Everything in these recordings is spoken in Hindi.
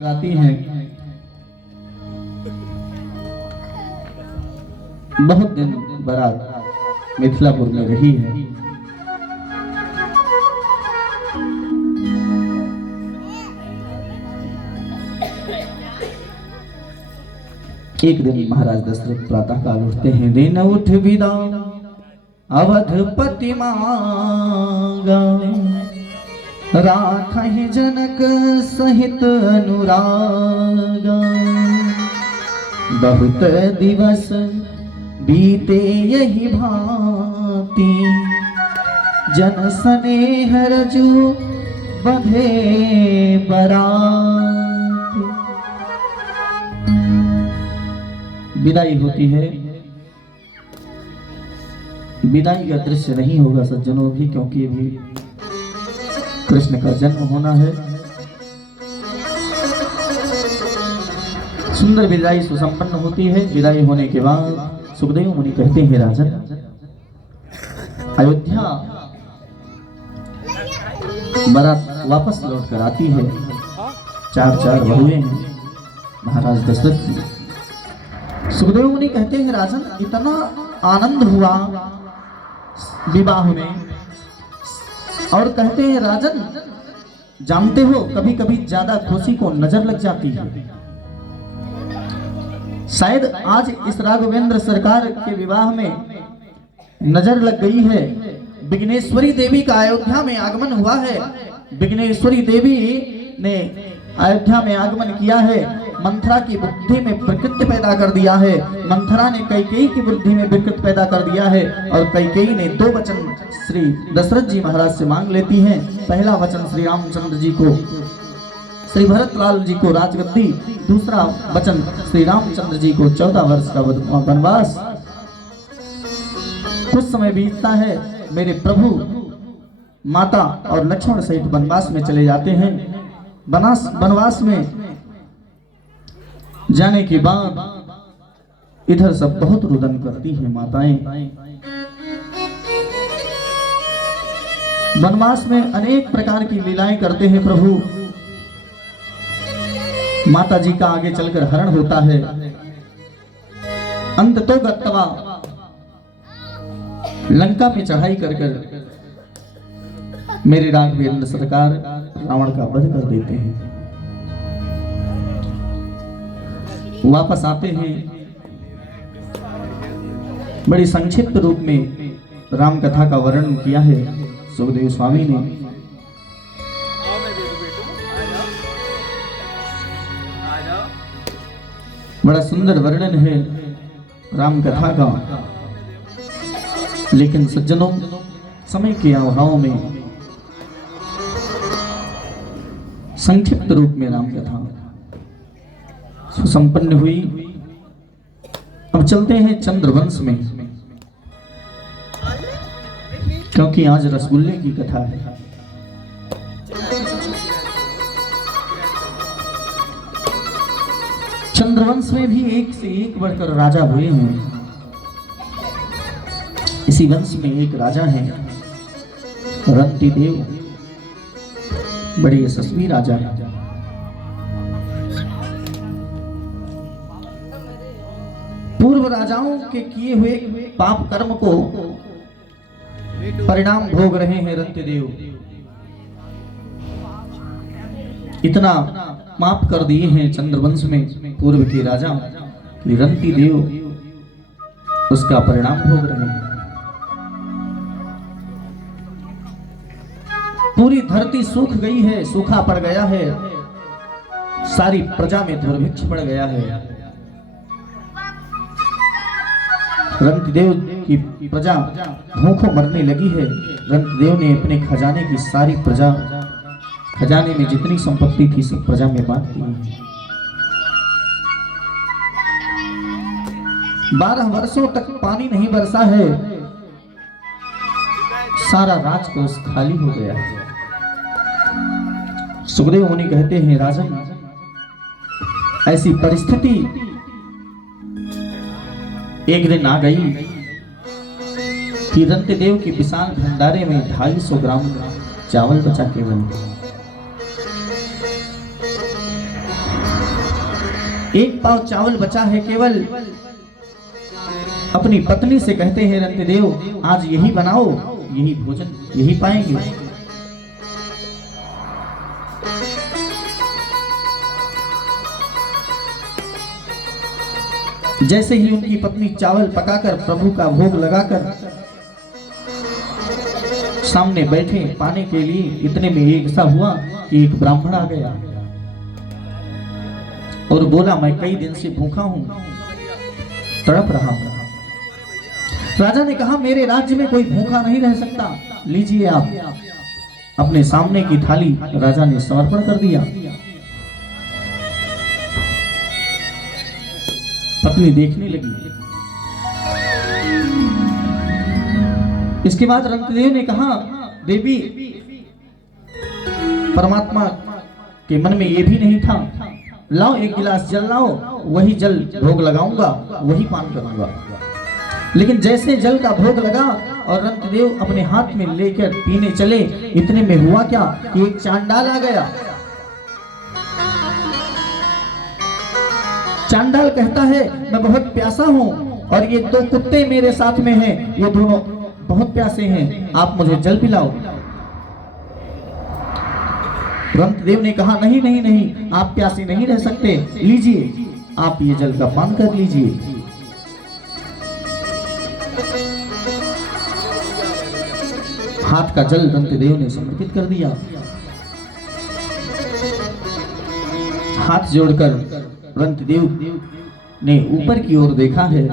गाती हैं। बहुत दिन बारात मिथिलापुर में रही है। एक दिन महाराज दशरथ प्रातः काल उठते हैं। दिन उठ विदा अवधपति मांगा, राखहि जनक सहित अनुरागा। बहुत दिवस बीते यही भांति, जन स्नेह रजू बंधे बरात। विदाई होती है। विदाई का दृश्य नहीं होगा सज्जनों भी, क्योंकि अभी कृष्ण का जन्म होना है। सुंदर विदाई सुसंपन्न होती है। विदाई होने के बाद सुखदेव मुनि कहते हैं, राजन अयोध्या बारात वापस लौट कर आती है। चार बहुएं हैं महाराज दशरथ की। सुखदेव मुनि कहते हैं, राजन इतना आनंद हुआ विवाह में, और कहते हैं राजन जानते हो कभी कभी ज्यादा खुशी को नजर लग जाती है। शायद आज इस राघवेंद्र सरकार के विवाह में नजर लग गई है। विघ्नेश्वरी देवी का अयोध्या में आगमन हुआ है। विघ्नेश्वरी देवी ने अयोध्या में आगमन किया है। मंथरा की बुद्धि में विकृत पैदा कर दिया है। मंथरा ने कैकेयी की बुद्धि में विकृत पैदा कर दिया है। और कैकेयी ने दो वचन श्री दशरथ जी महाराज से मांग लेती हैं। पहला वचन श्री रामचंद्र जी को, श्री भरतलाल जी को राजगद्दी। दूसरा वचन श्री रामचंद्र जी को 14 वर्ष का वनवास। कुछ समय बीतता है, मेरे प्रभु माता और लक्ष्मण सहित वनवास में चले जाते हैं। वनवास में जाने के बाद इधर सब बहुत रुदन करती हैं माताएं। वनवास में अनेक प्रकार की लीलाएं करते हैं प्रभु। माता जी का आगे चलकर हरण होता है। अंत तो गत्वा लंका में चढ़ाई कर मेरे राघवेंद्र सरकार रावण का वध कर देते हैं। वापस आते हैं। बड़ी संक्षिप्त रूप में राम कथा का वर्णन किया है सुखदेव स्वामी ने। बड़ा सुंदर वर्णन है राम कथा का, लेकिन सज्जनों समय के अभाव में संक्षिप्त रूप में राम कथा सुसंपन्न हुई। अब चलते हैं चंद्रवंश में, क्योंकि आज रसगुल्ले की कथा है। चंद्रवंश में भी एक से एक बढ़कर राजा हुए हैं। इसी वंश में एक राजा है रंतिदेव, बड़े यशस्वी राजा है। पूर्व राजाओं के किए हुए पाप कर्म को परिणाम भोग रहे हैं रंतिदेव। इतना माफ कर दिए हैं चंद्रवंश में पूर्व के राजा कि रंतिदेव उसका परिणाम भोग रहे हैं। पूरी धरती सूख गई है, सूखा पड़ गया है। सारी प्रजा में दुर्भिक्ष पड़ गया है। रंतिदेव की प्रजा भूखों मरने लगी है। रंतिदेव ने अपने खजाने की सारी प्रजा, खजाने में जितनी संपत्ति थी सब प्रजा में बांट दी है। 12 वर्षों तक पानी नहीं बरसा है। सारा राजकोष खाली हो गया है। सुखदेव मुनि कहते हैं, राजन ऐसी परिस्थिति एक दिन आ गई कि रंतिदेव की विशाल भंडारे में 250 ग्राम चावल बचा केवल। एक पाव चावल बचा है केवल। अपनी पत्नी से कहते हैं रंतदेव आज यही बनाओ, यही भोजन यही पाएंगे। जैसे ही उनकी पत्नी चावल पकाकर प्रभु का भोग लगाकर सामने बैठे पाने के लिए, इतने में एक ऐसा हुआ कि एक ब्राह्मण आ गया और बोला मैं कई दिन से भूखा हूं, तड़प रहा हूं। राजा ने कहा मेरे राज्य में कोई भूखा नहीं रह सकता, लीजिए आप। अपने सामने की थाली राजा ने समर्पण कर दिया। पत्नी देखने लगी। इसके बाद रंतदेव ने कहा देवी, परमात्मा के मन में ये भी नहीं था, लाओ एक गिलास जल लाओ, वही जल भोग लगाऊंगा, वही पान करूंगा। लेकिन जैसे जल का भोग लगा और रंतदेव अपने हाथ में लेकर पीने चले, इतने में हुआ क्या कि एक चांडाल आ गया। चांडाल कहता है मैं बहुत प्यासा हूं और ये दो कुत्ते मेरे साथ में हैं, ये दोनों बहुत प्यासे हैं, आप मुझे जल पिलाओ। रंतदेव ने कहा नहीं नहीं नहीं, आप प्यासे नहीं रह सकते, लीजिए आप ये जल का पान कर लीजिए। हाथ का जल रंतदेव ने समर्पित कर दिया। हाथ जोड़कर रंतदेव ने ऊपर की ओर देखा है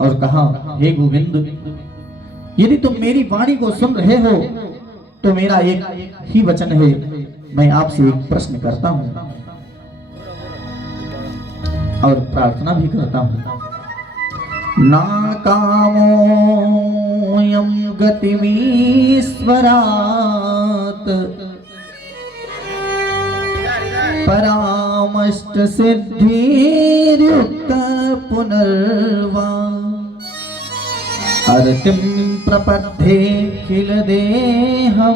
और कहा हे गोविंद, यदि तुम मेरी वाणी को सुन रहे हो तो मेरा एक ही वचन है, मैं आपसे एक प्रश्न करता हूं और प्रार्थना भी करता हूं। ना कामोऽयं गतिमीश्वरात् परामष्ट सिद्धिर्युक्त पुनर्वा अर्तिं प्रपद्ये किल देहमन्तः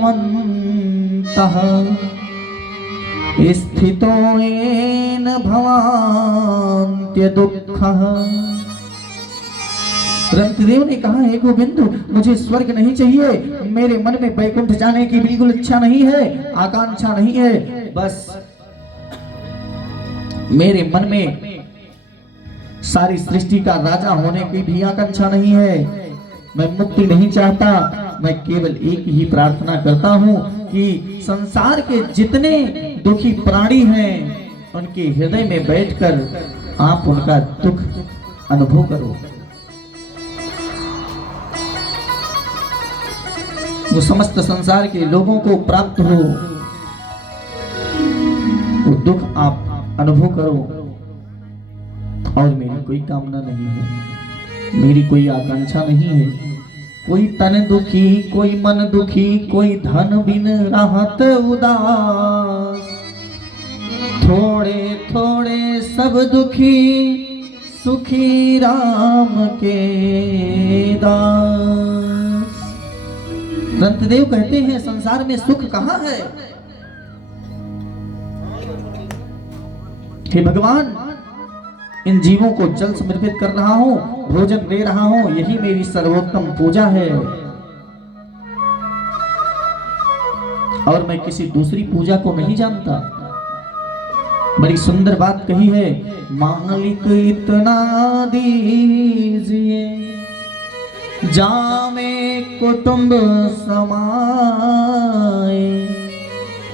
स्थितो येन भवान्त्य दुःखः। रंतदेव ने कहा हे गोविंद, मुझे स्वर्ग नहीं चाहिए, मेरे मन में वैकुंठ जाने की बिल्कुल इच्छा नहीं है, आकांक्षा नहीं है, बस मेरे मन में सारी सृष्टि का राजा होने की भी आकांक्षा नहीं है। मैं मुक्ति नहीं चाहता, मैं केवल एक ही प्रार्थना करता हूं कि संसार के जितने दुखी प्राणी हैं उनके हृदय में बैठकर आप उनका दुख अनुभव करो। वो समस्त संसार के लोगों को प्राप्त हो, वो दुख आप अनुभव करो। और मेरी कोई कामना नहीं है, मेरी कोई आकांक्षा नहीं है। कोई तन दुखी, कोई मन दुखी, कोई धन बिन रहत उदास, थोड़े थोड़े सब दुखी, सुखी राम के दास। रंतदेव कहते हैं संसार में सुख कहाँ है? हे भगवान, इन जीवों को जल समर्पित कर रहा हूं, भोजन दे रहा हूं, यही मेरी सर्वोत्तम पूजा है और मैं किसी दूसरी पूजा को नहीं जानता। बड़ी सुंदर बात कही है, मालिक इतना दीजिए जामे कुटुंब समाए,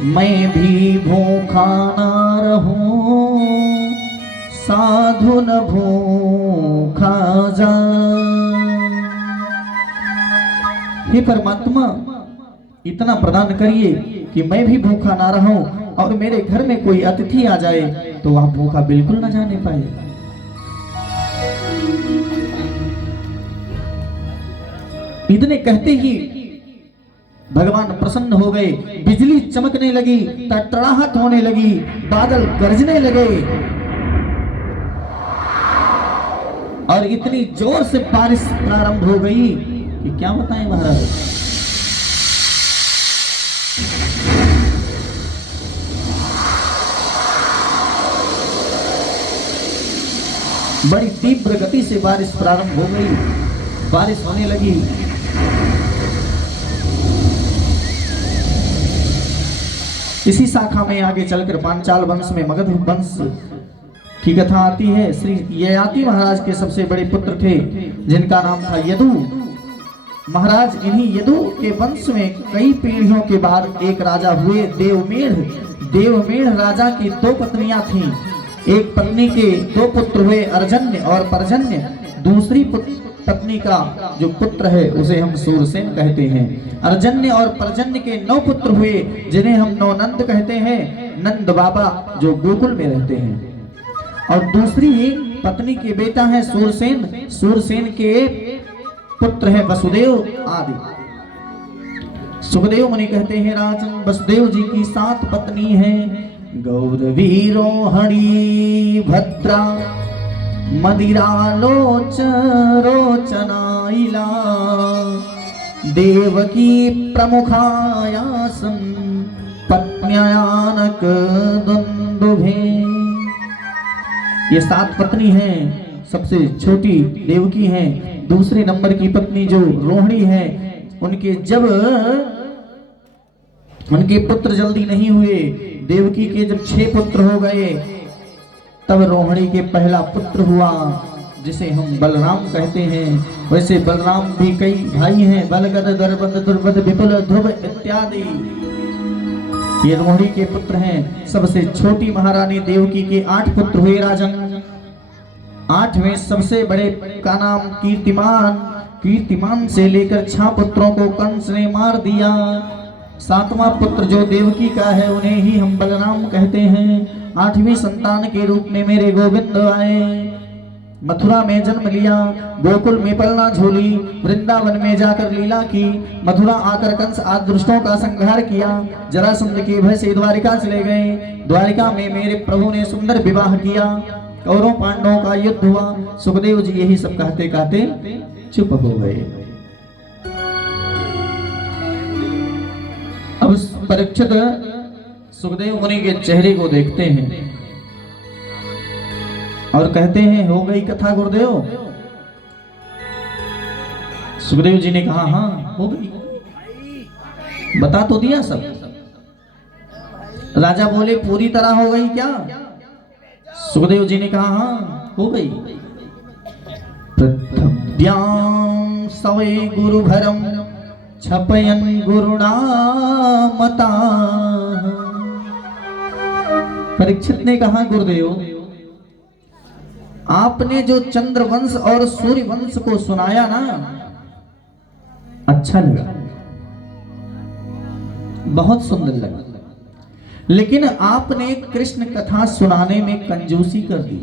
मैं भी भूखा ना रहूं, साधु न भूखा जाए। हे परमात्मा, इतना प्रदान करिए कि मैं भी भूखा ना रहूं और मेरे घर में कोई अतिथि आ जाए तो वह भूखा बिल्कुल ना जाने पाए। इतने कहते ही भगवान प्रसन्न हो गए, बिजली चमकने लगी, तड़तड़ाहट होने लगी, बादल गरजने लगे और इतनी जोर से बारिश प्रारंभ हो गई कि क्या बताएं महाराज। बड़ी तीव्र गति से बारिश प्रारंभ हो गई, बारिश होने लगी। इसी शाखा में आगे चलकर पांचाल वंश में मगध वंश की कथा आती है। श्री ययाति महाराज के सबसे बड़े पुत्र थे जिनका नाम था यदु महाराज। इन्हीं यदु के वंश में कई पीढ़ियों के बाद एक राजा हुए देवमेढ़। देवमेढ़ राजा की दो पत्नियां थीं। एक पत्नी के दो पुत्र हुए अर्जन्य और पर्जन्य। दूसरी पत्नी का जो पुत्र है उसे हम सूरसेन कहते हैं। अर्जन्य और पर्जन्य के 9 पुत्र हुए जिन्हें हम नौनंद कहते हैं। नंद बाबा जो गोकुल में रहते हैं। और दूसरी पत्नी के बेटा है सूरसेन। सूरसेन के पुत्र है वसुदेव आदि। सुखदेव मुनि कहते हैं राजन वसुदेव जी की 7 पत्नी हैं। गौरवी रोहिणी भद्रा मदिरा रोचनाइला देवकी प्रमुखायासं पत्न्यानक दुंदुभे। ये 7 पत्नी हैं। सबसे छोटी देवकी हैं। दूसरे नंबर की पत्नी जो रोहिणी है, उनके जब उनके पुत्र जल्दी नहीं हुए, देवकी के जब 6 पुत्र हो गए, तब रोहिणी के पहला पुत्र हुआ जिसे हम बलराम कहते हैं। वैसे बलराम भी कई भाई हैं, बलगद दरबद दुर्बद विपुल ध्रुव इत्यादि। ये रोहिणी के पुत्र हैं। सबसे छोटी महारानी देवकी के 8 पुत्र हुए राजन। 8वें सबसे बड़े का नाम कीर्तिमान। कीर्तिमान से लेकर 6 पुत्रों को कंस ने मार दिया। 7वां पुत्र जो देवकी का है उन्हें ही हम बलराम कहते हैं। 8वीं संतान के रूप में मेरे गोविंद आए। मथुरा में जन्म लिया, गोकुल में पलना झूली, वृंदावन में जाकर लीला की, मथुरा आकर कंस आदि दुष्टों का संहार किया, जरासंध के भय से द्वारिका चले गए। द्वारिका में मेरे प्रभु ने सुंदर विवाह किया, कौरव पांडवों का युद्ध हुआ। सुखदेव जी यही सब कहते कहते चुप हो गए। अब परीक्षित सुखदेव मुनि के चेहरे को देखते हैं और कहते हैं हो गई कथा गुरुदेव। सुखदेव जी ने कहा हाँ हो गई, बता तो दिया सब। राजा बोले पूरी तरह हो गई क्या? सुखदेव जी ने कहा हाँ हो गई। पृथ्व्यां सवे गुरुभरम छपयन गुरुनामता। परीक्षित ने कहा गुरुदेव आपने जो चंद्रवंश और सूर्य वंश को सुनाया ना, अच्छा लगा, बहुत सुंदर लगा, लेकिन आपने कृष्ण कथा सुनाने में कंजूसी कर दी।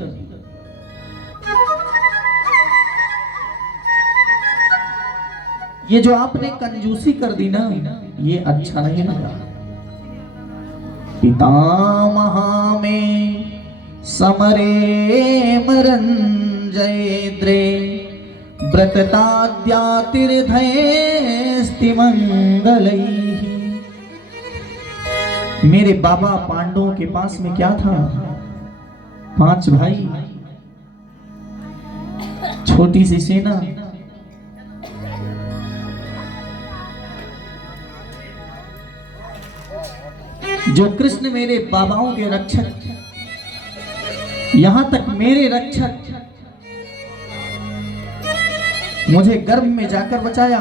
ये जो आपने कंजूसी कर दी ना, ये अच्छा नहीं लगा। पितामहा में समरे मरंजयद्रे व्रतताद्यातिर्धयस्तिमंगलैः। मेरे बाबा पांडवों के पास में क्या था? 5 भाई, छोटी सी सेना। जो कृष्ण मेरे बाबाओं के रक्षक, यहां तक मेरे रक्षक, मुझे गर्भ में जाकर बचाया।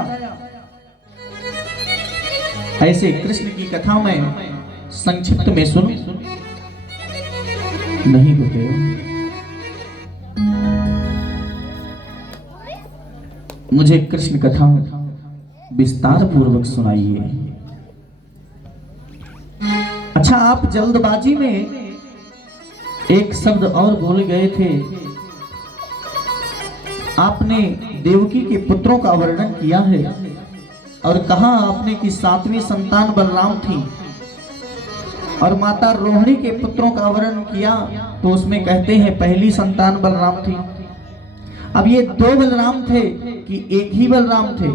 ऐसे कृष्ण की कथा में संक्षिप्त में सुनो। नहीं होते मुझे कृष्ण कथा विस्तार पूर्वक सुनाइए। अच्छा, आप जल्दबाजी में एक शब्द और भूल गए थे। आपने देवकी के पुत्रों का वर्णन किया है और कहा आपने कि 7वीं संतान बलराम थी, और माता रोहिणी के पुत्रों का वर्णन किया तो उसमें कहते हैं पहली संतान बलराम थी। अब ये 2 बलराम थे कि एक ही बलराम थे?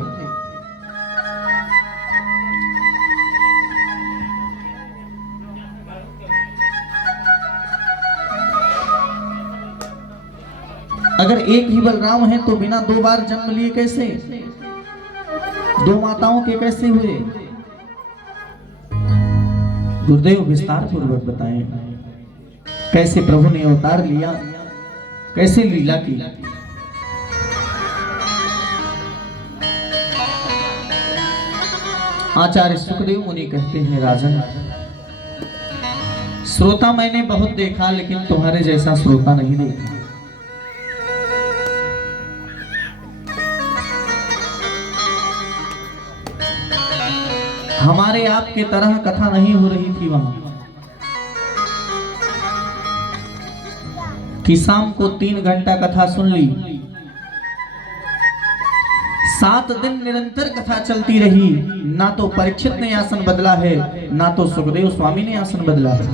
अगर एक ही बलराम है तो बिना 2 बार जन्म लिए कैसे? 2 माताओं के कैसे हुए? गुरुदेव विस्तार पूर्वक बताएं कैसे प्रभु ने अवतार लिया, कैसे लीला की। आचार्य सुखदेव मुनि कहते हैं, राजन श्रोता मैंने बहुत देखा लेकिन तुम्हारे जैसा श्रोता नहीं देखा। हमारे आपके तरह कथा नहीं हो रही थी वहां कि शाम को 3 घंटा कथा सुन ली, 7 दिन निरंतर कथा चलती रही। ना तो परीक्षित ने आसन बदला है, ना तो सुखदेव स्वामी ने आसन बदला है।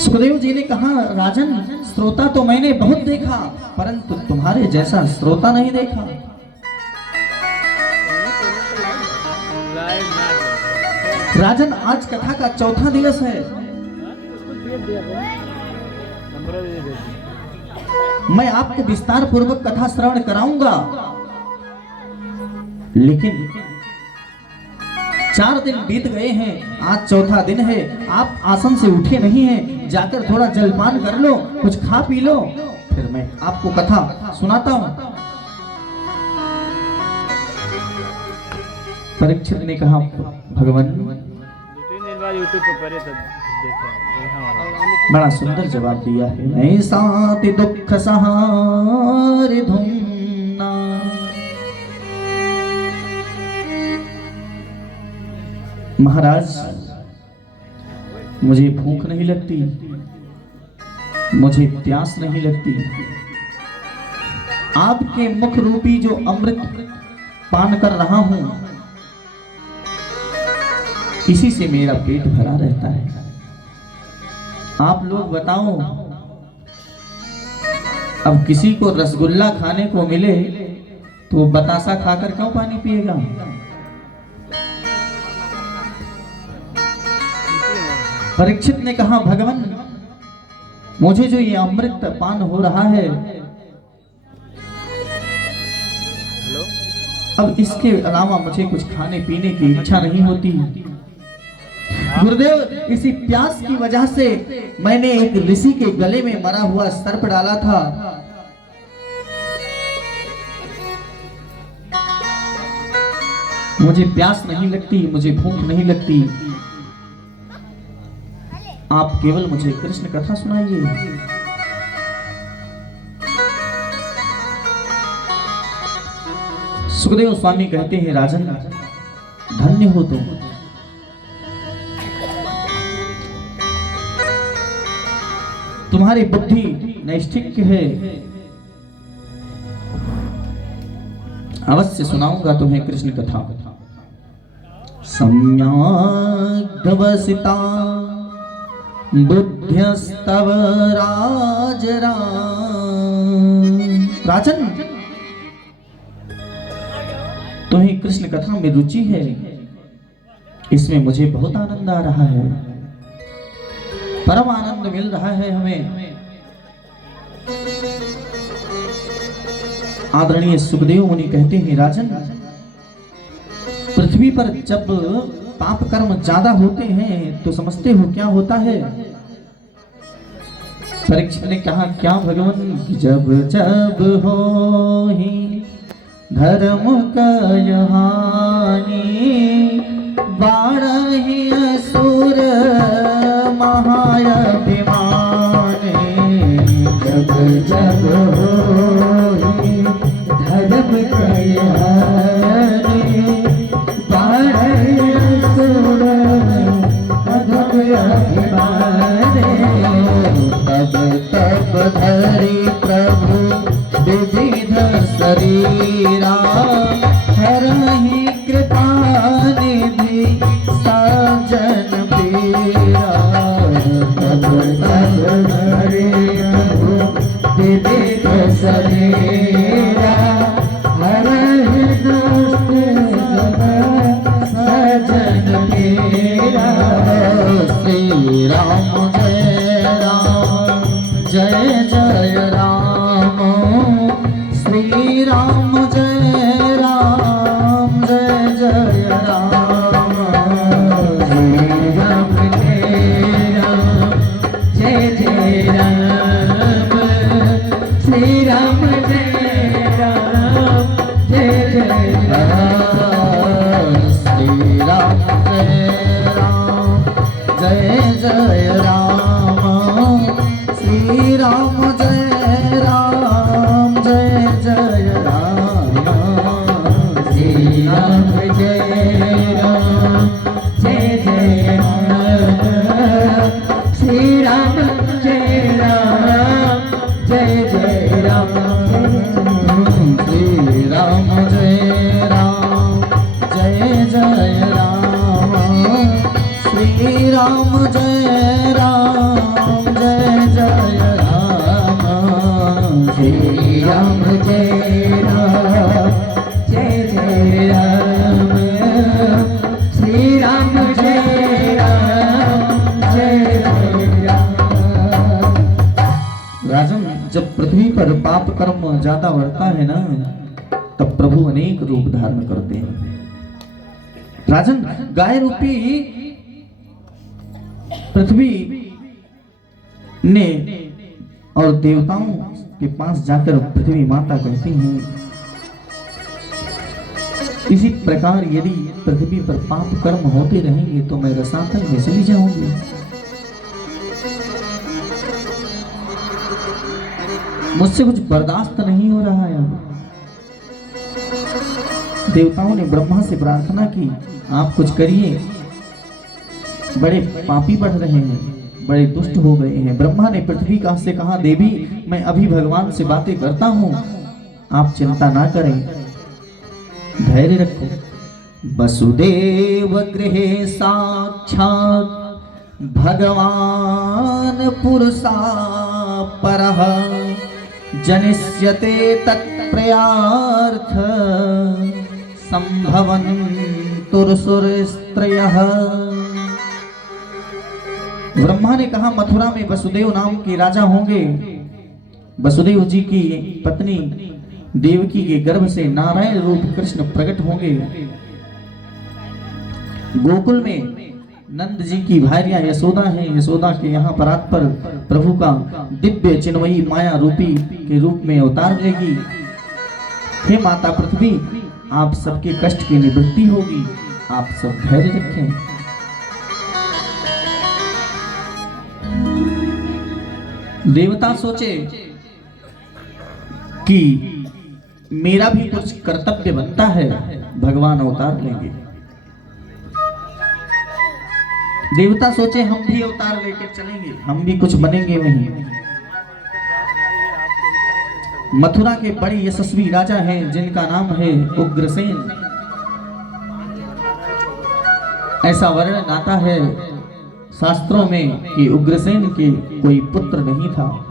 सुखदेव जी ने कहा, राजन श्रोता तो मैंने बहुत देखा परंतु तुम्हारे जैसा श्रोता नहीं देखा। राजन आज कथा का 4था दिवस है। मैं आपको विस्तार पूर्वक कथा श्रवण कराऊंगा, लेकिन 4 दिन बीत गए हैं, आज 4था दिन है। आप आसन से उठे नहीं हैं, जाकर थोड़ा जलपान कर लो, कुछ खा पी लो, फिर मैं आपको कथा सुनाता हूं। परीक्षित ने कहा, भगवान 2-3 दिन बाद यूट्यूब पर पढ़े तब देखा। बड़ा सुंदर जवाब दिया है। मैं साति दुख सहार धुना, महाराज मुझे भूख नहीं लगती, मुझे प्यास नहीं लगती। आपके मुख रूपी जो अमृत पान कर रहा हूं, इसी से मेरा पेट भरा रहता है। आप लोग बताओ, अब किसी को रसगुल्ला खाने को मिले तो बतासा खाकर क्यों पानी पिएगा? परीक्षित ने कहा, भगवान मुझे जो ये अमृत पान हो रहा है, अब इसके अलावा मुझे कुछ खाने पीने की इच्छा नहीं होती। गुरुदेव, इसी प्यास की वजह से मैंने एक ऋषि के गले में मरा हुआ सर्प डाला था। मुझे प्यास नहीं लगती, मुझे भूख नहीं लगती। आप केवल मुझे कृष्ण कथा सुनाइए। सुखदेव स्वामी कहते हैं, राजन धन्य हो तुम। तुम्हारी बुद्धि नैष्ठिक है। अवश्य सुनाऊंगा तुम्हें कृष्ण कथा। सम्याग्धवसिता बुद्ध्यस्तव राजन, तुम्हें कृष्ण कथा में रुचि है, इसमें मुझे बहुत आनंद आ रहा है, परम आनंद मिल रहा है हमें। आदरणीय सुखदेव मुनि कहते हैं, राजन पृथ्वी पर जब पाप कर्म ज्यादा होते हैं तो समझते हो क्या होता है? परीक्षित ने कहा, क्या भगवान? जब जब हो ही धर्म कहानी, बारही असुर महाअभिमानी। जब जब हो ही धर्म कहानी, बारही असुर महाअभिमानी। तब तब धरि प्रभु विविध शरीरा, हरहि कृपा निधि साजन पीरा। तब तब धरि प्रभु विविध शरीरा, हरहि दुष्ट साजन पीरा। श्री श्री राम जय राम जय जय राम, श्री राम जय राम जय जय राम, श्री राम जय राम जय जय राम। राजन, जब पृथ्वी पर पाप कर्म ज्यादा बढ़ता है ना, तब प्रभु अनेक रूप धारण करते हैं। राजन, गाय रूपी पृथ्वी ने और देवताओं के पास जाकर पृथ्वी माता कहती हैं, इसी प्रकार यदि पृथ्वी पर पाप कर्म होते रहेंगे तो मैं रसातल में चली जाऊंगी। मुझसे कुछ बर्दाश्त नहीं हो रहा है। अब देवताओं ने ब्रह्मा से प्रार्थना की, आप कुछ करिए, बड़े पापी बढ़ रहे हैं, बड़े दुष्ट हो गए हैं। ब्रह्मा ने पृथ्वी का से कहा, देवी मैं अभी भगवान से बातें करता हूँ, आप चिंता ना करें, धैर्य रखो। वसुदेव गृहे साक्षात् भगवान पुरुषा परः, जनिष्यते तत्प्रयार्थ संभवन्तुर्सुरस्त्रयः। ब्रह्मा ने कहा, मथुरा में वसुदेव नाम के राजा होंगे। वसुदेव जी की पत्नी देवकी के गर्भ से नारायण रूप कृष्ण प्रकट होंगे। गोकुल में नंद जी की भार्या यशोदा है, यशोदा के यहाँ परात पर प्रभु का दिव्य चिन्मयी माया रूपी के रूप में अवतार लेगी। हे माता पृथ्वी, आप सबके कष्ट की निवृत्ति होगी, आप सब धैर्य रखें। देवता सोचे कि मेरा भी कुछ कर्तव्य बनता है, भगवान अवतार लेंगे। देवता सोचे हम भी अवतार लेकर चलेंगे, हम भी कुछ बनेंगे वहीं। मथुरा के बड़े यशस्वी राजा हैं जिनका नाम है उग्रसेन। ऐसा वर्णन आता है शास्त्रों में कि उग्रसेन के कोई पुत्र नहीं था।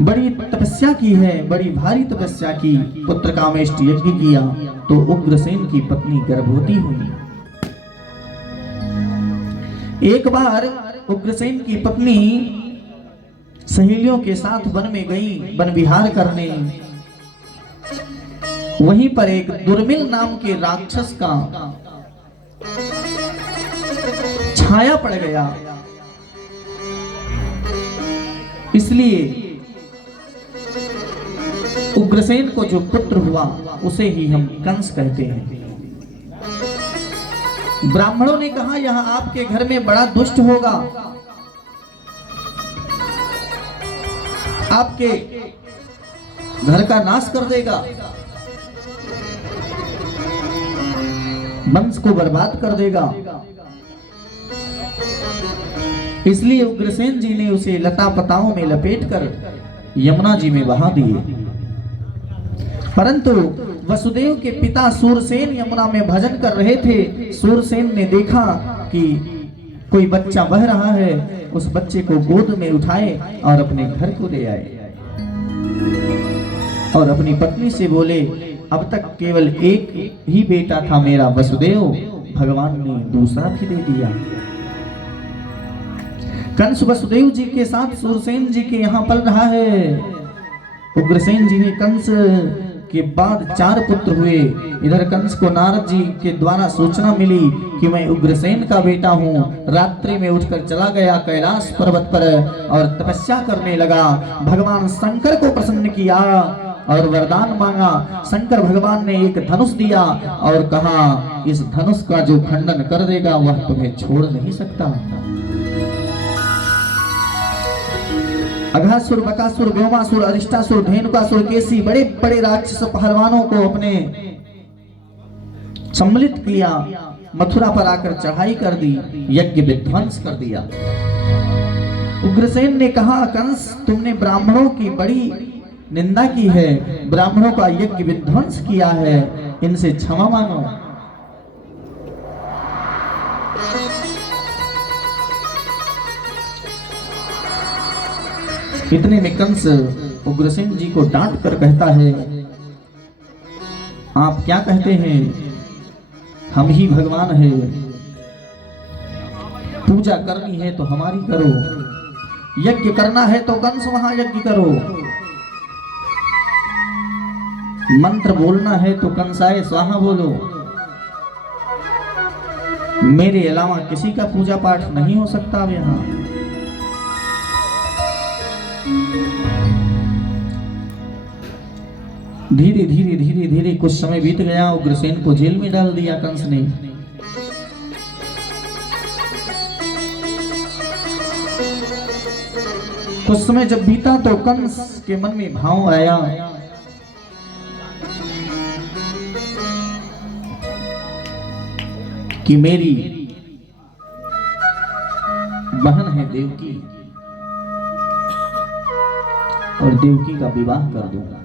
बड़ी तपस्या की है, बड़ी भारी तपस्या की, पुत्र कामेष्टि यज्ञ किया तो उग्रसेन की पत्नी गर्भवती हुई। एक बार उग्रसेन की पत्नी सहेलियों के साथ वन में गई वन विहार करने। वहीं पर एक दुर्मिल नाम के राक्षस का छाया पड़ गया। इसलिए उग्रसेन को जो पुत्र हुआ उसे ही हम कंस कहते हैं। ब्राह्मणों ने कहा, यह आपके घर में बड़ा दुष्ट होगा, आपके घर का नाश कर देगा, वंश को बर्बाद कर देगा। इसलिए उग्रसेन जी ने उसे लता पताओं में लपेटकर यमुना जी में बहा दिए। परंतु वसुदेव के पिता सूरसेन यमुना में भजन कर रहे थे। सूरसेन ने देखा कि कोई बच्चा बह रहा है, उस बच्चे को गोद में उठाए और अपने घर को ले आए और अपनी पत्नी से बोले, अब तक केवल एक ही बेटा था मेरा वसुदेव, भगवान ने दूसरा भी दे दिया। कंस वसुदेव जी के साथ सूरसेन जी के यहाँ पल रहा है। उग्रसेन जी ने कंस के बाद 4 पुत्र हुए। इधर कंस को नारद जी के द्वारा सूचना मिली कि मैं उग्रसेन का बेटा हूँ। रात्रि में उठकर चला गया कैलाश पर्वत पर और तपस्या करने लगा। भगवान शंकर को प्रसन्न किया और वरदान मांगा। शंकर भगवान ने एक धनुष दिया और कहा, इस धनुष का जो खंडन कर देगा वह तुम्हें छोड़ नहीं सकता। अघासुर, बकासुर, व्योमासुर, अरिष्टासुर, धेनुकासुर, केसी बड़े बड़े राक्षस पहलवानों को अपने सम्मिलित किया। मथुरा पर आकर चढ़ाई कर दी, यज्ञ विध्वंस कर दिया। उग्रसेन ने कहा, कंस तुमने ब्राह्मणों की बड़ी निंदा की है, ब्राह्मणों का यज्ञ विध्वंस किया है, इनसे क्षमा मांगो। इतने में कंस उग्रसेन जी को डांट कर कहता है, आप क्या कहते हैं, हम ही भगवान है, पूजा करनी है तो हमारी करो, यज्ञ करना है तो कंस वहां यज्ञ करो, मंत्र बोलना है तो कंसाय स्वाहा बोलो, मेरे अलावा किसी का पूजा पाठ नहीं हो सकता अब यहां। धीरे धीरे धीरे धीरे कुछ समय बीत गया, उग्रसेन को जेल में डाल दिया कंस ने। कुछ समय जब बीता तो कंस के मन में भाव आया कि मेरी बहन है देवकी और देवकी का विवाह कर दूंगा।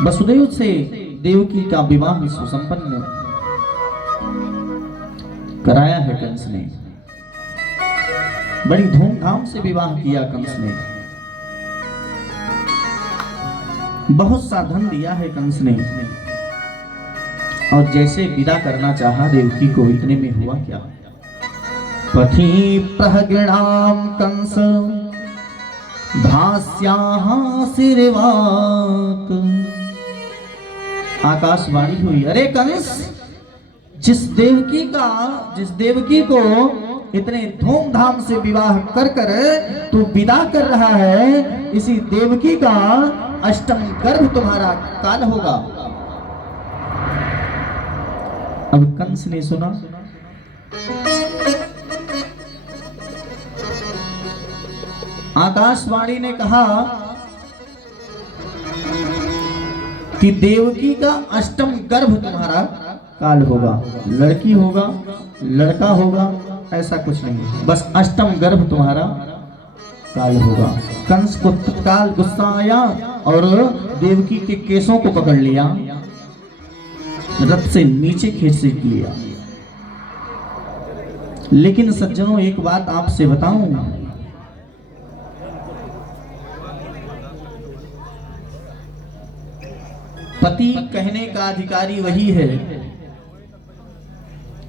वसुदेव से देवकी का विवाह सुसंपन्न कराया है कंस ने, बड़ी धूमधाम से विवाह किया कंस ने, बहुत सा धन दिया है कंस ने, और जैसे विदा करना चाहा देवकी को, इतने में हुआ क्या, पथि प्रहगृणाम कंस भास्याः सिरवाक। आकाशवाणी हुई, अरे कंस, जिस देवकी को इतने धूमधाम से विवाह कर कर तू विदा कर रहा है, इसी देवकी का अष्टम गर्भ तुम्हारा काल होगा। अब कंस ने सुना, आकाशवाणी ने कहा कि देवकी का अष्टम गर्भ तुम्हारा काल होगा, लड़की होगा लड़का होगा ऐसा कुछ नहीं, बस अष्टम गर्भ तुम्हारा काल होगा। कंस को तत्काल गुस्सा आया और देवकी के केसों को पकड़ लिया, रथ से नीचे खींच लिया। लेकिन सज्जनों, एक बात आपसे बताऊं, पति कहने का अधिकारी वही है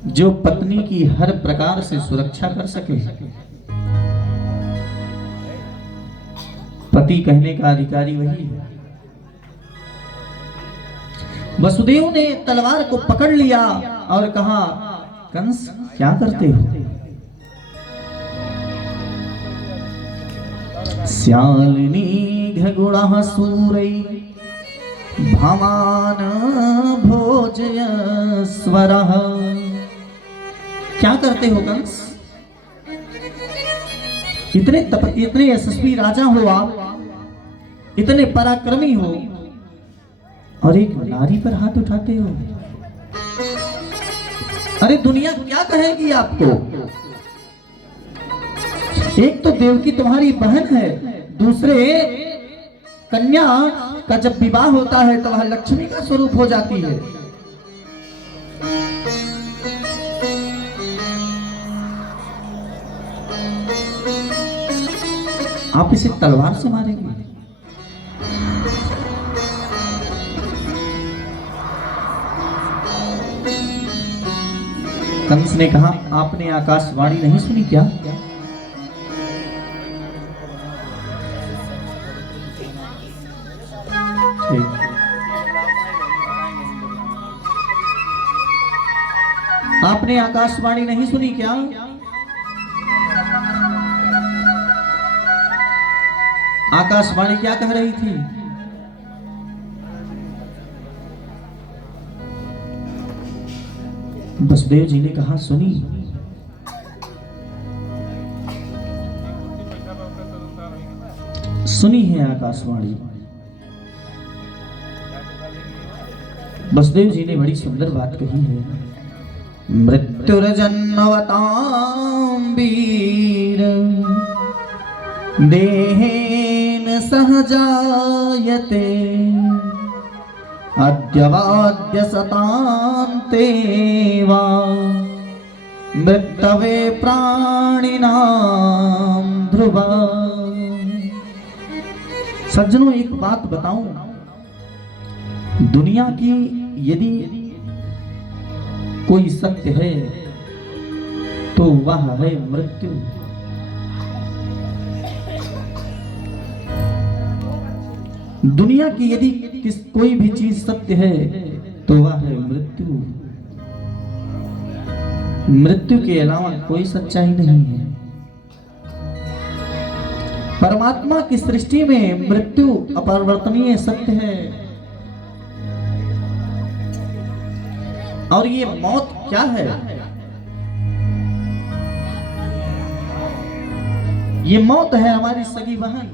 जो पत्नी की हर प्रकार से सुरक्षा कर सके। पति कहने का अधिकारी वही है। वसुदेव ने तलवार को पकड़ लिया और कहा, कंस क्या करते हो? श्यालिनी घगुड़ा सूरै भवान भोजय स्वरः। क्या करते हो कंस? इतने यशस्वी राजा हो आप, इतने पराक्रमी हो, और एक नारी पर हाथ उठाते हो। अरे दुनिया क्या कहेगी आपको? एक तो देवकी तुम्हारी बहन है, दूसरे कन्या का जब विवाह होता है तो वह लक्ष्मी का स्वरूप हो जाती है। आप इसे तलवार से मारेंगे? कंस ने कहा, आपने आकाशवाणी नहीं सुनी क्या? आपने आकाशवाणी नहीं सुनी क्या? आकाशवाणी क्या कह रही थी? वसुदेव जी ने कहा, सुनी। सुनी है आकाशवाणी। वसुदेव जी ने बड़ी सुंदर बात कही है। मृत्युर्जन्मवतां वीर देहेन सहजायते अद्यवाद्य सतान्ते वा मृतवे प्राणिनां ध्रुवा। सज्जनों, एक बात बताऊं, दुनिया की यदि कोई सत्य है तो वह है मृत्यु। दुनिया की यदि कोई भी चीज सत्य है तो वह है मृत्यु। मृत्यु के अलावा कोई सच्चाई नहीं है। परमात्मा की सृष्टि में मृत्यु अपरिवर्तनीय सत्य है। और ये मौत क्या है? ये मौत है हमारी सगी बहन।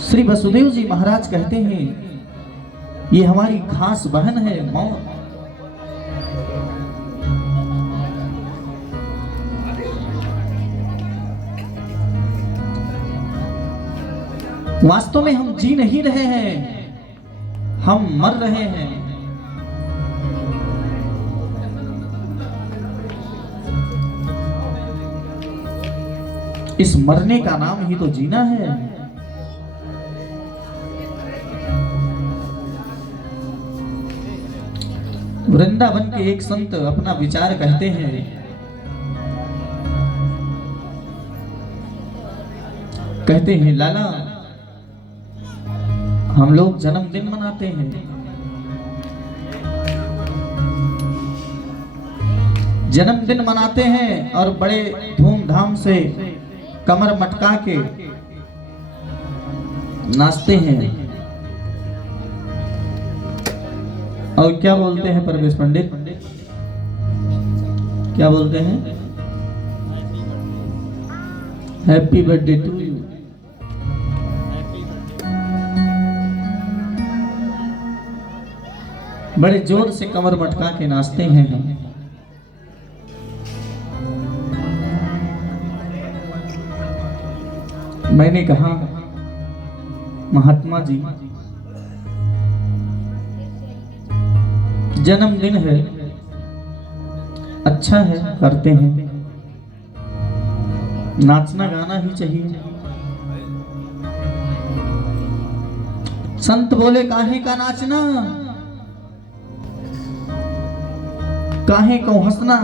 श्री वसुदेव जी महाराज कहते हैं ये हमारी खास बहन है मौत। वास्तव में हम जी नहीं रहे हैं, हम मर रहे हैं। इस मरने का नाम ही तो जीना है। वृंदावन के एक संत अपना विचार कहते हैं। कहते हैं, लाला, हम लोग जन्मदिन मनाते हैं, जन्मदिन मनाते हैं और बड़े धूमधाम से कमर मटका के नाचते हैं। और क्या बोलते हैं परवेश पंडित? क्या बोलते हैं? Happy birthday to you. बड़े जोर से कमर मटका के नाचते हैं हम। मैंने कहा, महात्मा जी, जन्मदिन है, अच्छा है, करते हैं, नाचना गाना ही चाहिए। संत बोले, काहे का नाचना, काहे को हंसना,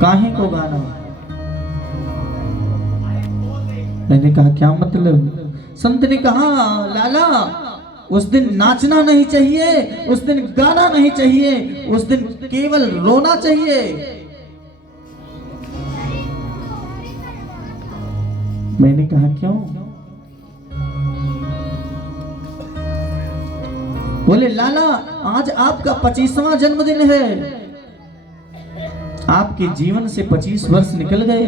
काहे को गाना। मैंने कहा, क्या मतलब? संत ने कहा, लाला, उस दिन नाचना नहीं चाहिए, उस दिन गाना नहीं चाहिए, उस दिन केवल रोना चाहिए। मैंने कहा, क्यों? बोले, लाला, आज आपका 25वां जन्मदिन है। आपके जीवन से 25 वर्ष निकल गए।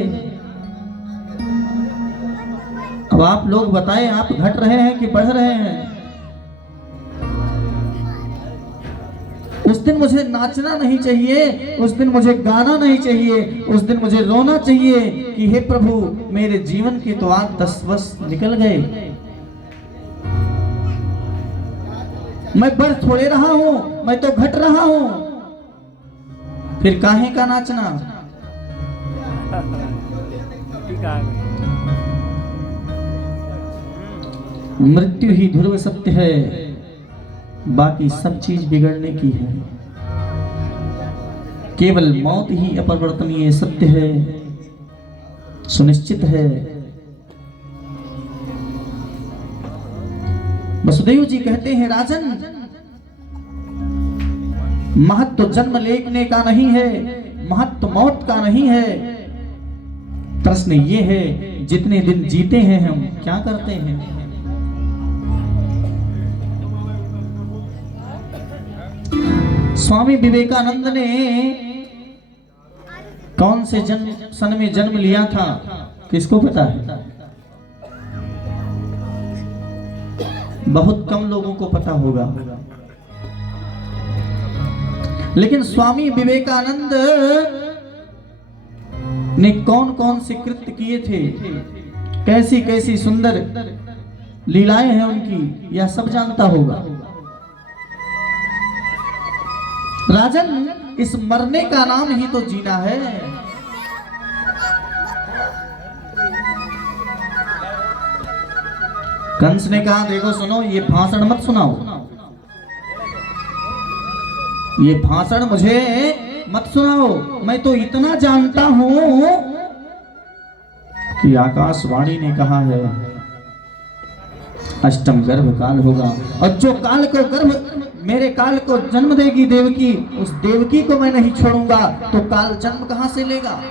अब आप लोग बताएं, आप घट रहे हैं कि बढ़ रहे हैं? उस दिन मुझे नाचना नहीं चाहिए, उस दिन मुझे गाना नहीं चाहिए, उस दिन मुझे रोना चाहिए कि हे प्रभु, मेरे जीवन के तो आज 10 वर्ष निकल गए। मैं बढ़ थोड़े रहा हूं, मैं तो घट रहा हूं। फिर काहे का नाचना? मृत्यु ही ध्रुव सत्य है, बाकी सब चीज बिगड़ने की है। केवल मौत ही अपरिवर्तनीय सत्य है, सुनिश्चित है। वसुदेव जी कहते हैं, राजन, महत्व जन्म लेने का नहीं है, महत्व मौत का नहीं है। प्रश्न ये है, जितने दिन जीते हैं हम क्या करते हैं? स्वामी विवेकानंद ने कौन से सन में जन्म लिया था, किसको पता है? बहुत कम लोगों को पता होगा। लेकिन स्वामी विवेकानंद ने कौन कौन से कृत्य किए थे, कैसी कैसी सुंदर लीलाएं हैं उनकी, यह सब जानता होगा। राजन, इस मरने का नाम ही तो जीना है। कंस ने कहा, देखो सुनो, ये भाषण मत सुनाओ, ये भाषण मुझे मत सुनाओ। मैं तो इतना जानता हूं कि आकाशवाणी ने कहा है अष्टम गर्भ काल होगा, और जो काल को गर्भ, मेरे काल को जन्म देगी देवकी, उस देवकी को मैं नहीं छोड़ूंगा, तो काल जन्म कहां से लेगा।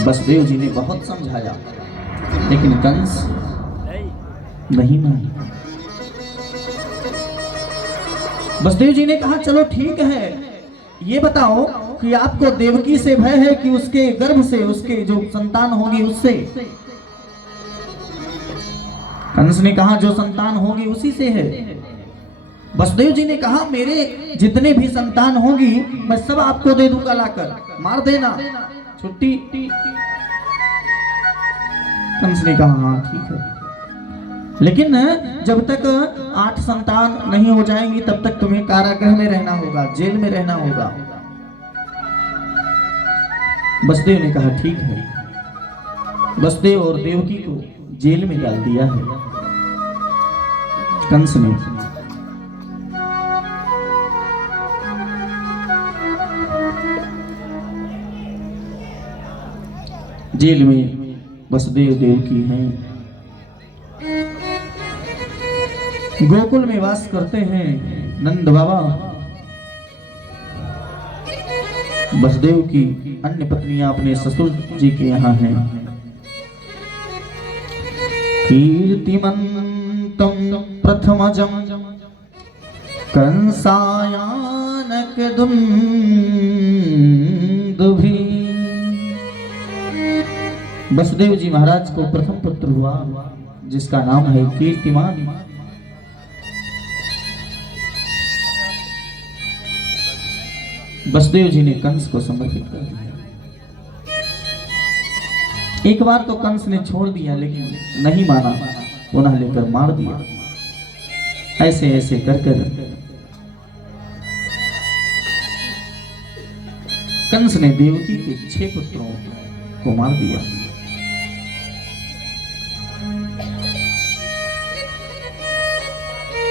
वसुदेव जी ने बहुत समझाया, लेकिन कंस नहीं माना। वसुदेव जी ने कहा, चलो ठीक है, ये बताओ कि आपको देवकी से भय है कि उसके गर्भ से, उसके जो संतान होगी उससे। कंस ने कहा, जो संतान होगी उसी से है। वसुदेव जी ने कहा, मेरे जितने भी संतान होगी मैं सब आपको दे दूंगा लाकर, मार देना, छुट्टी। कंस ने कहा, हाँ ठीक है, लेकिन जब तक 8 संतान नहीं हो जाएंगी तब तक तुम्हें कारागृह में रहना होगा, जेल में रहना होगा। वसुदेव ने कहा, ठीक है। वसुदेव और देवकी को जेल में डाल दिया है कंस ने। जेल में वसुदेव देवकी हैं, गोकुल में वास करते हैं नंद बाबा। वसुदेव की अन्य पत्नियां अपने ससुर जी के यहाँ हैं। कीर्तिमंतम प्रथमजम कंसायानक दुंदुभि। वसुदेव जी महाराज को प्रथम पुत्र हुआ जिसका नाम है कीर्तिमान। वसुदेव जी ने कंस को समर्पित कर दिया। एक बार तो कंस ने छोड़ दिया, लेकिन नहीं माना, पुनः लेकर मार दिया। ऐसे ऐसे कर कर कंस ने देवकी के 6 पुत्रों को मार दिया।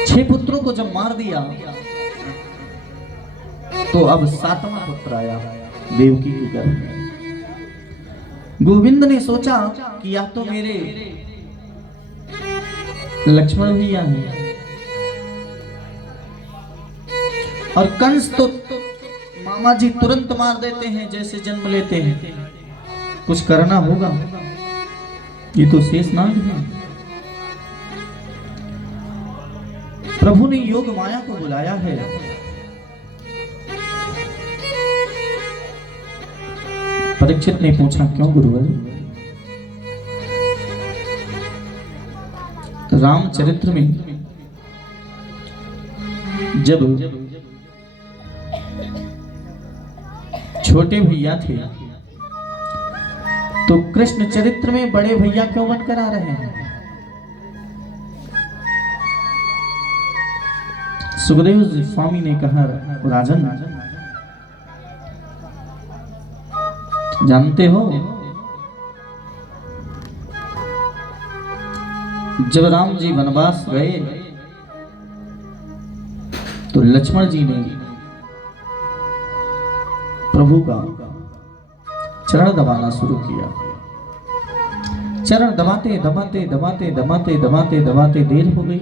छह पुत्रों को जब मार दिया तो अब 7वां पुत्र आया देवकी के गर्भ में। गोविंद ने सोचा कि या तो मेरे लक्ष्मण भैया हैं, और कंस तो मामा जी तुरंत मार देते हैं जैसे जन्म लेते हैं, कुछ करना होगा, ये तो शेषनाग है। प्रभु ने योग माया को बुलाया है। परीक्षित ने पूछा, क्यों गुरुवर? रामचरित्र में जब छोटे भैया थे तो कृष्ण चरित्र में बड़े भैया क्यों बनकर आ रहे हैं? सुखदेव स्वामी ने कहा, राजन जानते हो, जब राम जी वनवास गए तो लक्ष्मण जी ने प्रभु का चरण दबाना शुरू किया। चरण दबाते दबाते दबाते दबाते दबाते दबाते देर हो गई।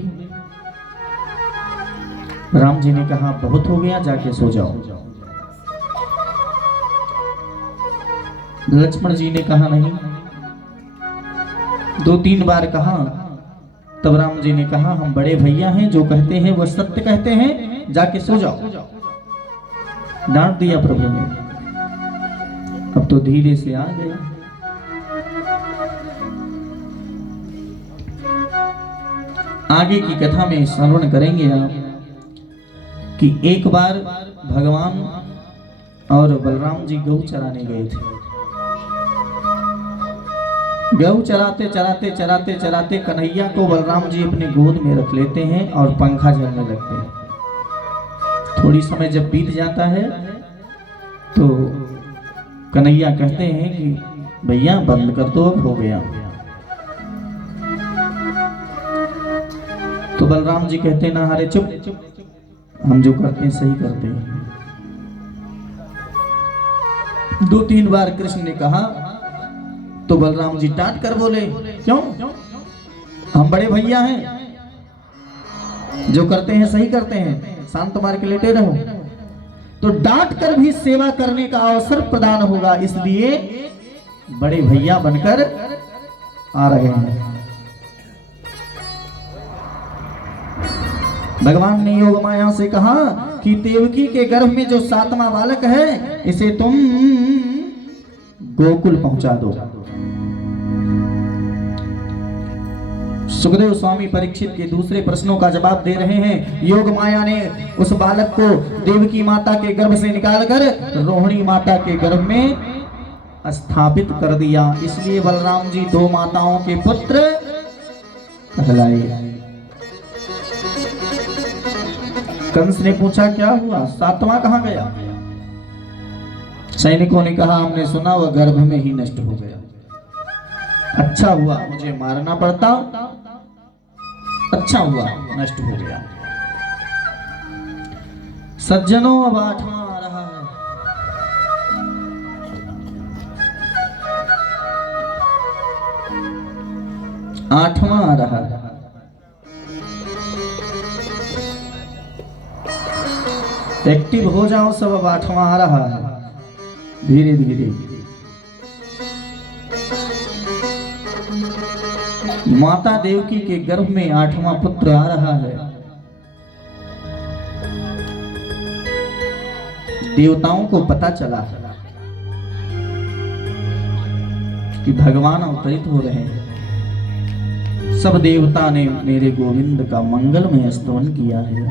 राम जी ने कहा, बहुत हो गया, जाके सो जाओ। लक्ष्मण जी ने कहा, नहीं। 2-3 बार कहा, तब राम जी ने कहा, हम बड़े भैया हैं, जो कहते हैं वो सत्य कहते हैं, जाके सो जाओ। डांट दिया प्रभु ने। अब तो धीरे से आ गया। आगे की कथा में श्रवण करेंगे आप कि एक बार भगवान और बलराम जी गऊ चराने गए थे। गऊ चराते चराते चराते चराते कन्हैया को बलराम जी अपनी गोद में रख लेते हैं और पंखा झलने लगते हैं। थोड़ी समय जब बीत जाता है तो कन्हैया कहते हैं कि भैया बंद कर दो, अब हो गया। तो बलराम जी कहते हैं ना, अरे चुप, हम जो करते हैं सही करते हैं। 2-3 बार कृष्ण ने कहा तो बलराम जी डांट कर बोले, क्यों, हम बड़े भैया हैं, जो करते हैं सही करते हैं, शांत मार के लेटे रहो। तो डांट कर भी सेवा करने का अवसर प्रदान होगा, इसलिए बड़े भैया बनकर आ रहे हैं। भगवान ने योग माया से कहा कि देवकी के गर्भ में जो 7वां बालक है, इसे तुम गोकुल पहुंचा दो। सुखदेव स्वामी परीक्षित के दूसरे प्रश्नों का जवाब दे रहे हैं। योग माया ने उस बालक को देवकी माता के गर्भ से निकालकर रोहिणी माता के गर्भ में स्थापित कर दिया, इसलिए बलराम जी 2 माताओं के पुत्र कहलाए। कंस ने पूछा क्या हुआ, 7वां कहां गया? सैनिकों ने कहा हमने सुना वह गर्भ में ही नष्ट हो गया। अच्छा हुआ, मुझे मारना पड़ता, अच्छा हुआ नष्ट हो गया। सज्जनों, अब 8वां आ रहा है। आठवां आ रहा है। एक्टिव हो जाओ सब, अब 8वां आ रहा है धीरे धीरे। माता देवकी के गर्भ में 8वां पुत्र आ रहा है। देवताओं को पता चला कि भगवान अवतरित हो रहे हैं। सब देवता ने मेरे गोविंद का मंगलमय स्तवन किया है।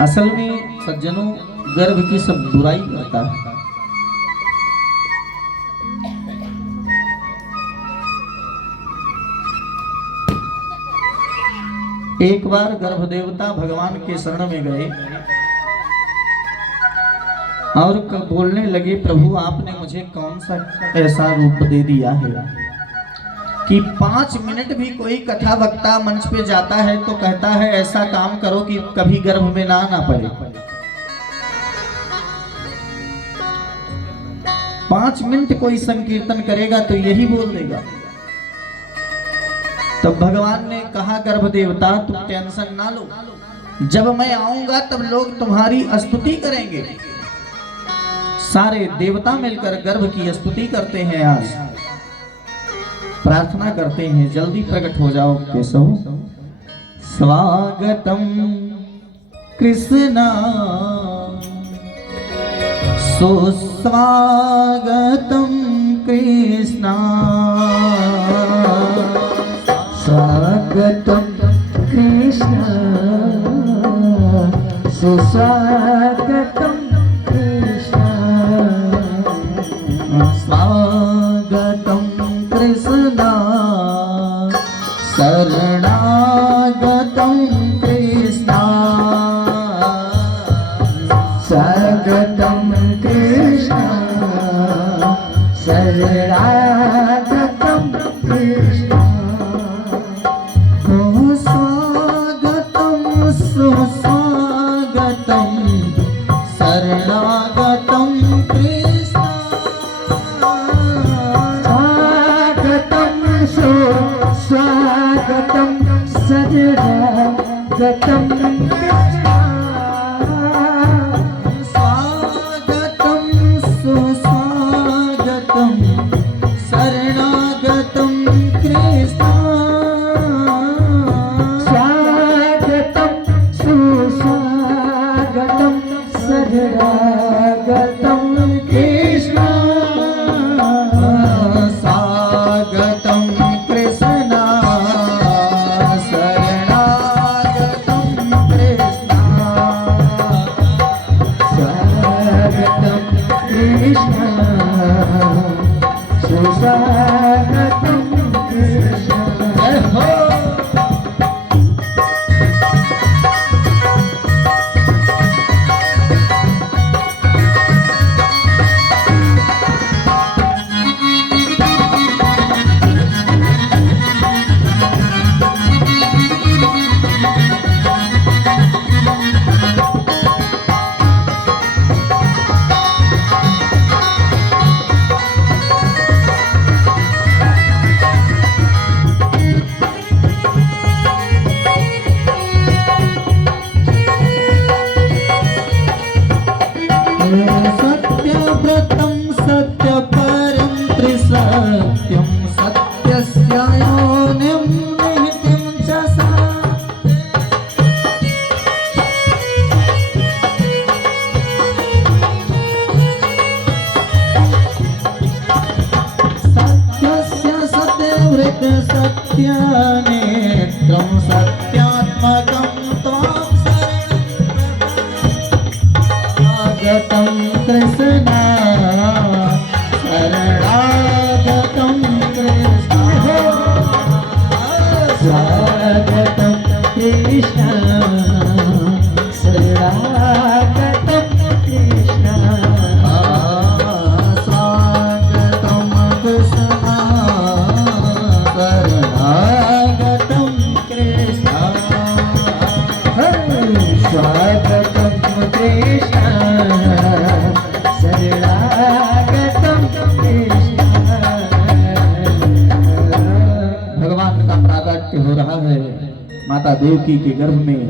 असल में सज्जनों, गर्भ की सब बुराई करता है। एक बार गर्भ देवता भगवान के शरण में गए और बोलने लगे, प्रभु आपने मुझे कौन सा ऐसा रूप दे दिया है कि 5 मिनट भी कोई कथा वक्ता मंच पे जाता है तो कहता है ऐसा काम करो कि कभी गर्भ में ना पड़े। 5 मिनट कोई संकीर्तन करेगा तो यही बोल देगा। तब भगवान ने कहा, गर्भ देवता तुम टेंशन ना लो, जब मैं आऊंगा तब लोग तुम्हारी स्तुति करेंगे। सारे देवता मिलकर गर्भ की स्तुति करते हैं। आज प्रार्थना करते हैं, जल्दी प्रकट हो जाओ केशव। स्वागतम कृष्णा सुस्वागतम कृष्णा, स्वागतम कृष्ण सुस्वागतम कृष्ण, स्वागतम कृष्ण शरणागतम कृष्ण, स्वागतम कृष्ण शरणागतम कृष्ण, स्वागतम सुस्वागतम शरणागतम कृष्ण, स्वागतम सुस्वागतम शरणागतम कृष्ण, स्वागतम सुस्वागतम शरणागतम कृष्ण, स्वागतम सुस्वागतम शरणागतम कृष्ण, स्वागतम कृष्ण शरणागतम सत्यनेत्रं सत्यात्मकं त्वां शरणागतं कृष्ण शरणागतं कृष्ण स्वागतं कृष्ण शरणागतं कृष्ण स्वागतं कृष्ण शरणागतं कृष्ण स्वागतं कृष्ण शरणागतं कृष्ण। भगवान का प्राकट्य हो रहा है माता देवकी के गर्भ में।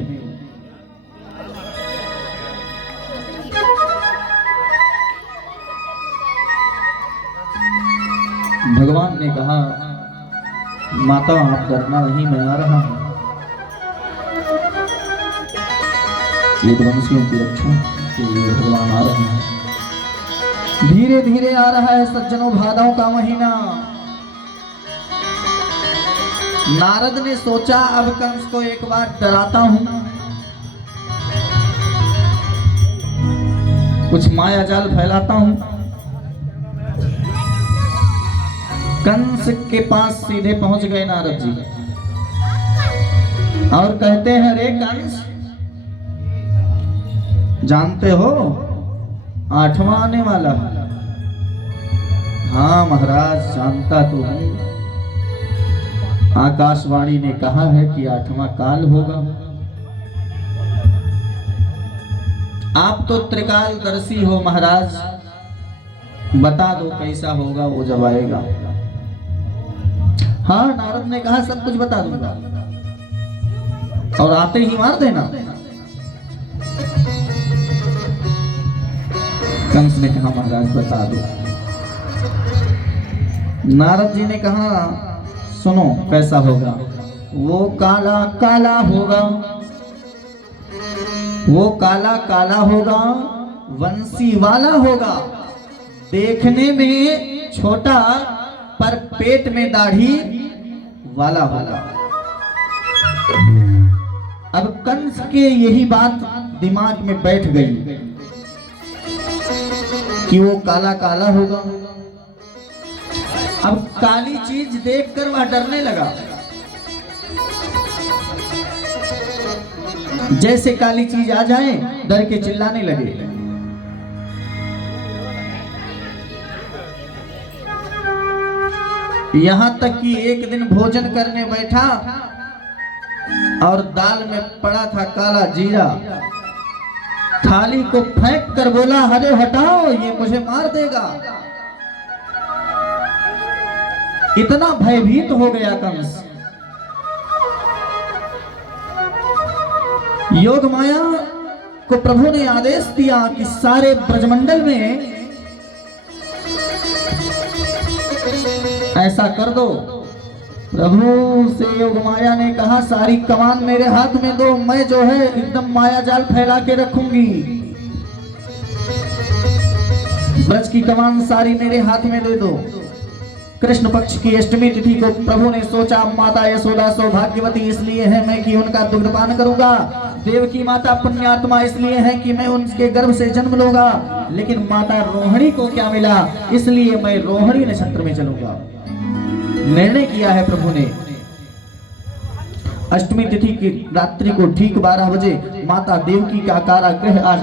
भगवान ने कहा माता आप डरना नहीं, मैं आ रहा हूं। यदुवंशियों की रक्षा के लिए भगवान आ रहे हैं। धीरे धीरे आ रहा है सज्जनों भादों का महीना। नारद ने सोचा अब कंस को एक बार डराता हूं, कुछ माया जाल फैलाता हूं। कंस के पास सीधे पहुंच गए नारद जी और कहते हैं रे कंस, जानते हो 8वां आने वाला है। हाँ महाराज जानता तो हूं, आकाशवाणी ने कहा है कि 8वां काल होगा। आप तो त्रिकालदर्शी हो महाराज, बता दो कैसा होगा वो जब आएगा। हाँ नारद ने कहा सब कुछ बता दूंगा और आते ही मार देना। कंस ने कहा महाराज बता दो। नारद जी ने कहा सुनो कैसा होगा, वो काला काला होगा, वो काला काला होगा, वंशी वाला होगा, देखने में छोटा पर पेट में दाढ़ी वाला होगा। अब कंस के यही बात दिमाग में बैठ गई कि वो काला काला होगा। अब काली चीज देखकर वह डरने लगा। जैसे काली चीज आ जाए डर के चिल्लाने लगे। यहां तक कि एक दिन भोजन करने बैठा और दाल में पड़ा था काला जीरा, थाली को फेंक कर बोला अरे हटाओ ये मुझे मार देगा। इतना भयभीत हो गया कंस। योग माया को प्रभु ने आदेश दिया कि सारे ब्रजमंडल में ऐसा कर दो। प्रभु से योग माया ने कहा सारी कमान मेरे हाथ में दो, मैं जो है एकदम माया जाल फैला के रखूंगी। ब्रज की कमान सारी मेरे हाथ में दे दो। कृष्ण पक्ष की अष्टमी तिथि को प्रभु ने सोचा माता यशोदा सौभाग्यवती इसलिए है मैं कि उनका दुग्धपान करूंगा, देवकी माता पुण्यात्मा इसलिए है कि मैं उनके गर्भ से जन्म लूंगा, लेकिन माता रोहिणी को क्या मिला इसलिए मैं रोहिणी नक्षत्र में चलूंगा। निर्णय किया है प्रभु ने। अष्टमी तिथि की रात्रि को ठीक 12 बजे माता देवकी का कारागृह आज